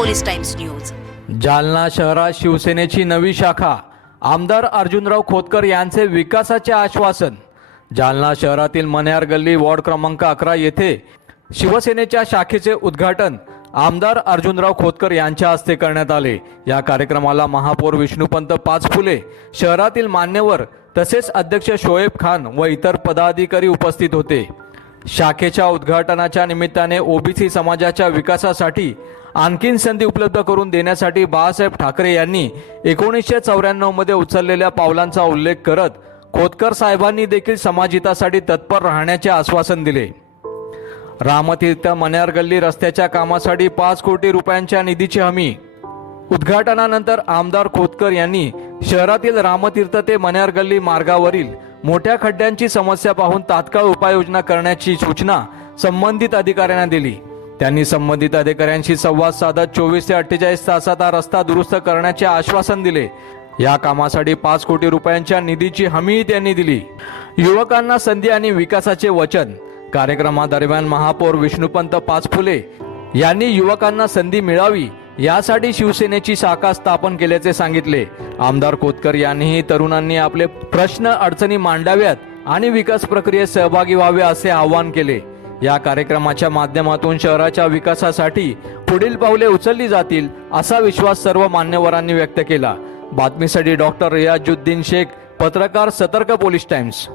Police times news. Jalna शहरात शिवसेनेची नवी शाखा. आमदार अर्जुनराव खोतकर यांचे विकासाचे आश्वासन. जालना शहरातील मन्यार गल्ली वॉर्ड क्रमांक अकरा येथे शिवसेनेच्या शाखेचे उद्घाटन आमदार अर्जुनराव खोतकर यांच्या हस्ते करण्यात आले. या कार्यक्रमाला महापौर विष्णुपंत पाचफुले शहरातील मान्यवर तसेच अध्यक्ष शोएब खान व इतर पदाधिकारी उपस्थित होते. शाखेच्या उद्घाटनाच्या निमित्ताने ओबीसी समाजाच्या विकासासाठी आणखीन संधी उपलब्ध करून देण्यासाठी बाळासाहेब ठाकरे यांनी एकोणीसशे चौऱ्याण्णवमध्ये उचललेल्या पावलांचा उल्लेख करत खोतकर साहेबांनी देखील समाजहितासाठी तत्पर राहण्याचे आश्वासन दिले. रामतीर्थ मन्यार गल्ली रस्त्याच्या कामासाठी पाच कोटी रुपयांच्या निधीची हमी. उद्घाटनानंतर आमदार खोतकर यांनी शहरातील रामतीर्थ ते मन्यार गल्ली मार्गावरील मोठ्या खड्ड्यांची समस्या पाहून तात्काळ उपाययोजना करण्याची सूचना संबंधित अधिकाऱ्यांना दिली. त्यांनी संबंधित अधिकाऱ्यांशी संवाद साधत चोवीस ते अठ्ठेचाळीस तासात हा रस्ता दुरुस्त करण्याचे आश्वासन दिले. या कामासाठी पाच कोटी रुपयांच्या निधीची हमीही त्यांनी दिली. युवकांना संधी आणि विकासाचे वचन. कार्यक्रमादरम्यान महापौर विष्णुपंत पाचफुले यांनी युवकांना संधी मिळावी यासाठी शिवसेनेची शाखा स्थापन केल्याचे सांगितले. आमदार खोतकर यांनीही तरुणांनी आपले प्रश्न अडचणी मांडाव्यात आणि विकास प्रक्रियेत सहभागी व्हावे असे आवाहन केले. या कार्यक्रमाच्या माध्यमातून शहराच्या विकासासाठी पुढील पावले उचलली जातील असा विश्वास सर्व मान्यवरांनी व्यक्त केला. बातमीसाठी डॉक्टर रियाजुद्दीन शेख पत्रकार सतर्क पोलीस टाइम्स.